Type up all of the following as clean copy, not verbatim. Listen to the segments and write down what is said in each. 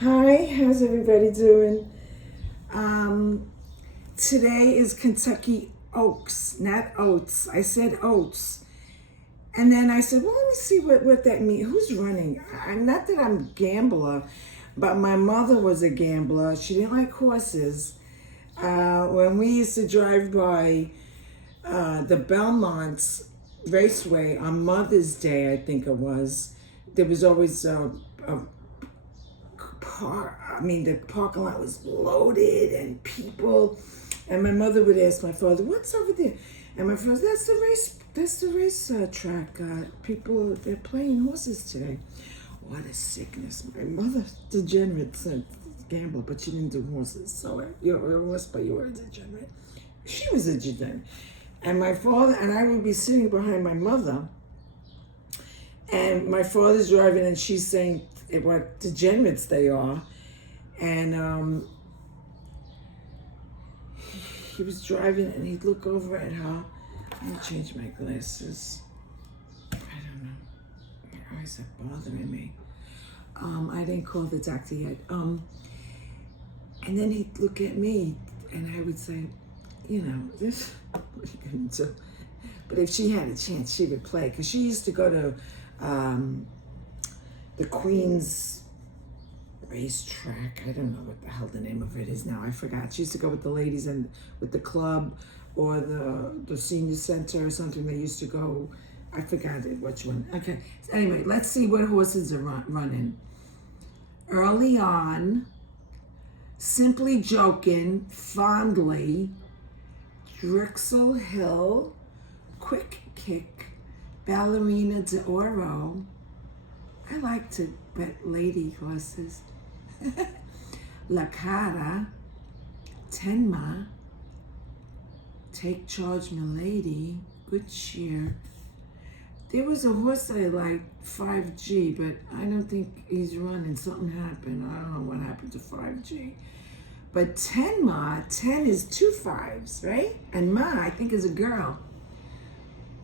Hi, how's everybody doing? Um, Today is Kentucky Oaks, not oats. I said oats. And then I said, well, let me see what that means. Who's running? I'm not that I'm a gambler, but my mother was a gambler. She didn't like horses. When we used to drive by the Belmont Raceway on Mother's Day, I think it was, there was always a the parking lot was loaded and people. And my mother would ask my father, "What's over there?" And my father, "That's the race. That's the race track. People they're playing horses today." What a sickness! My mother, degenerate, said gamble, but she didn't do horses. So you're a horse, but you were a degenerate. She was a degenerate. And my father and I would be sitting behind my mother, and my father's driving, and she's saying what degenerates they are. And he was driving, and he'd look over at her. Let me change my glasses. I don't know. My eyes are bothering me. I didn't call the doctor yet. And then he'd look at me, and I would say, this, what are you going to do? But if she had a chance, she would play. Because she used to go to the Queen's racetrack. I don't know what the hell the name of it is now. I forgot. She used to go with the ladies and with the club or the senior center or something. They used to go. I forgot which one. Okay. So anyway, let's see what horses are running. Early on, Simply Joking, Fondly, Drexel Hill, Quick Kick, Ballerina d'Oro. I like to bet lady horses. La Cara, Tenma, Take Charge Milady, Good Cheer. There was a horse that I liked, 5G, but I don't think he's running. Something happened. I don't know what happened to 5G. But Tenma, 10 is 2 5s, right? And Ma, I think, is a girl.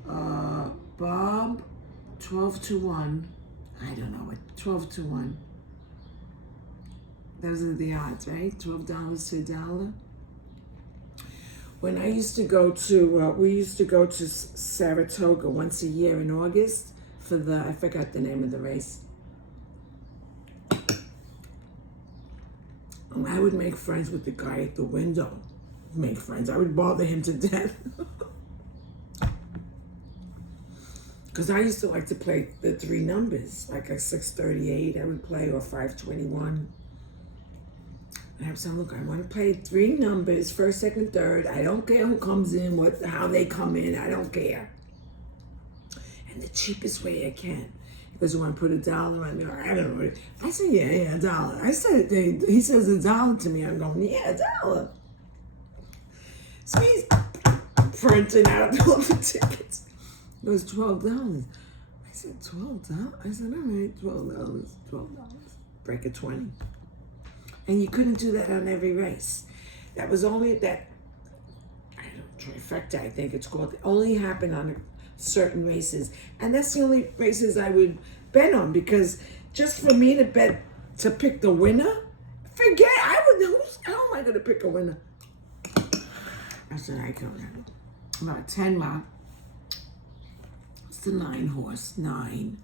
Bob, 12 to 1. I don't know what, 12 to 1. Those are the odds, right? $12 to $1. When I used to go to, we used to go to Saratoga once a year in August for I forgot the name of the race. I would make friends with the guy at the window. Make friends. I would bother him to death. Because I used to like to play the 3 numbers, like a 638 I would play, or 521. I have some look. I want to play 3 numbers, first, second, third. I don't care who comes in, how they come in. I don't care. And the cheapest way I can. Because you want to put $1 on there. I don't know. I said, yeah, $1. I said, he says $1 to me. I'm going, yeah, $1. So he's printing out all the tickets. It was $12. I said, $12? I said, all right, $12. Break a 20. And you couldn't do that on every race. That was only that, I don't, trifecta, I think it's called. It only happened on certain races. And that's the only races I would bet on, because just for me to bet, to pick the winner, forget, how am I going to pick a winner? I said, I don't know. About 10 mile. It's the 9 horse, 9.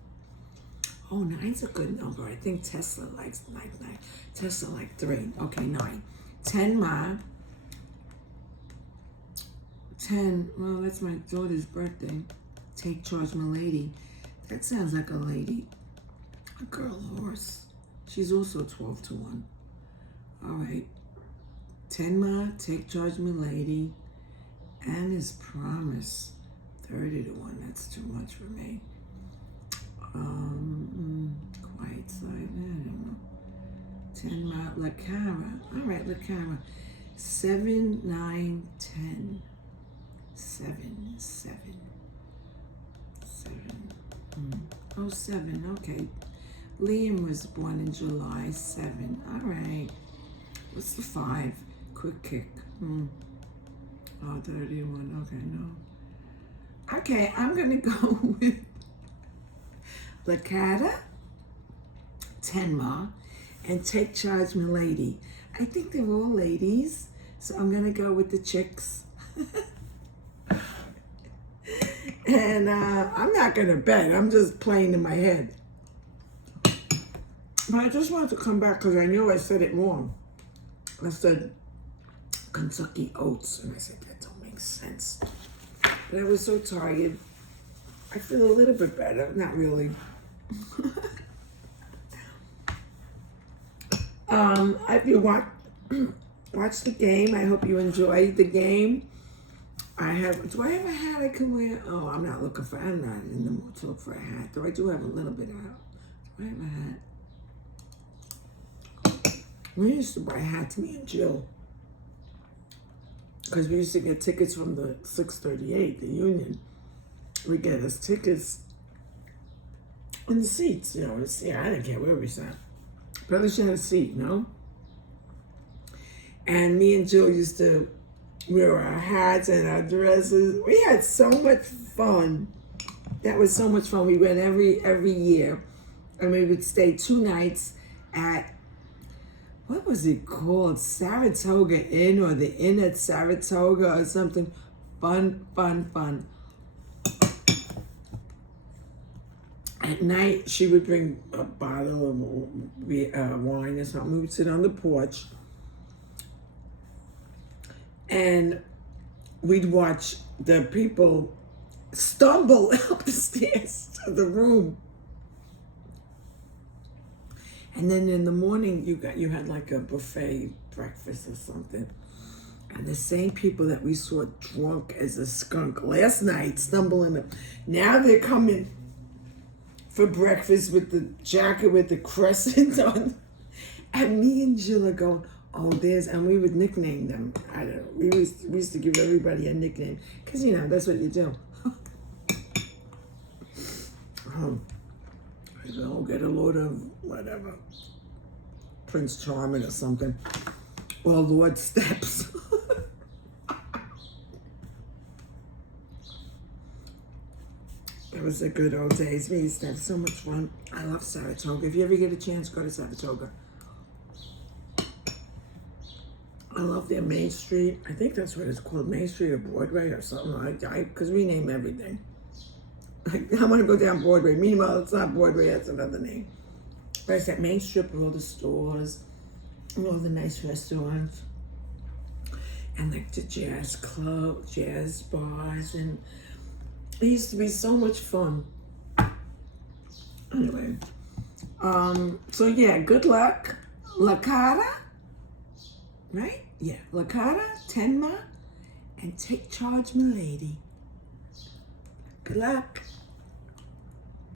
Oh, 9's a good number. I think Tesla likes 9. Tesla like 3. Okay, 9. 10 ma. 10. Well, that's my daughter's birthday. Take Charge Milady. That sounds like a lady. A girl horse. She's also 12 to 1. All right. 10 ma. Take Charge Milady. And His Promise. 30 to 1. That's too much for me. Quiet side, I don't know. 10 mile, La Cara. All right, La Cara. 7, 9, 10. 7. Oh, 7, okay. Liam was born in July, 7. All right. What's the 5? Quick Kick. Oh, 31, okay, no. Okay, I'm gonna go with La Cara, Tenma, and Take Charge Milady. I think they're all ladies, so I'm gonna go with the chicks. And I'm not gonna bet, I'm just playing in my head. But I just wanted to come back because I knew I said it wrong. I said Kentucky oats, and I said that don't make sense. But I was so tired. I feel a little bit better, not really. If you watch the game, I hope you enjoyed the game. Do I have a hat I can wear? Oh, I'm not in the mood to look for a hat. Though I do have a little bit out. Do I have a hat? We used to buy hats, me and Jill. Because we used to get tickets from the 638, the Union. We get us tickets in the seats, I didn't care where we sat. But at least you had a seat, And me and Jill used to wear our hats and our dresses. We had so much fun. That was so much fun. We went every year. And we would stay 2 nights at, what was it called? Saratoga Inn, or the Inn at Saratoga or something. Fun. At night, she would bring a bottle of wine or something. We would sit on the porch. And we'd watch the people stumble up the stairs to the room. And then in the morning, you had like a buffet breakfast or something. And the same people that we saw drunk as a skunk last night stumbling up. Now they're coming for breakfast with the jacket with the crescent on. And me and Jill are going, oh, and we would nickname them. I don't know. We used to give everybody a nickname. Because, that's what you do. I'll get a load of whatever. Prince Charming or something. Or Lord Steps. It was the good old days. We used to have so much fun. I love Saratoga. If you ever get a chance, go to Saratoga. I love their Main Street. I think that's what it's called, Main Street or Broadway or something. Because we name everything. I want to go down Broadway. Meanwhile, it's not Broadway, that's another name. But it's that main strip with all the stores and all the nice restaurants. And like the jazz club, jazz bars. And it used to be so much fun. Anyway. So yeah, good luck. La Cara. Right? Yeah. La Cara, Tenma, and Take Charge Milady. Good luck.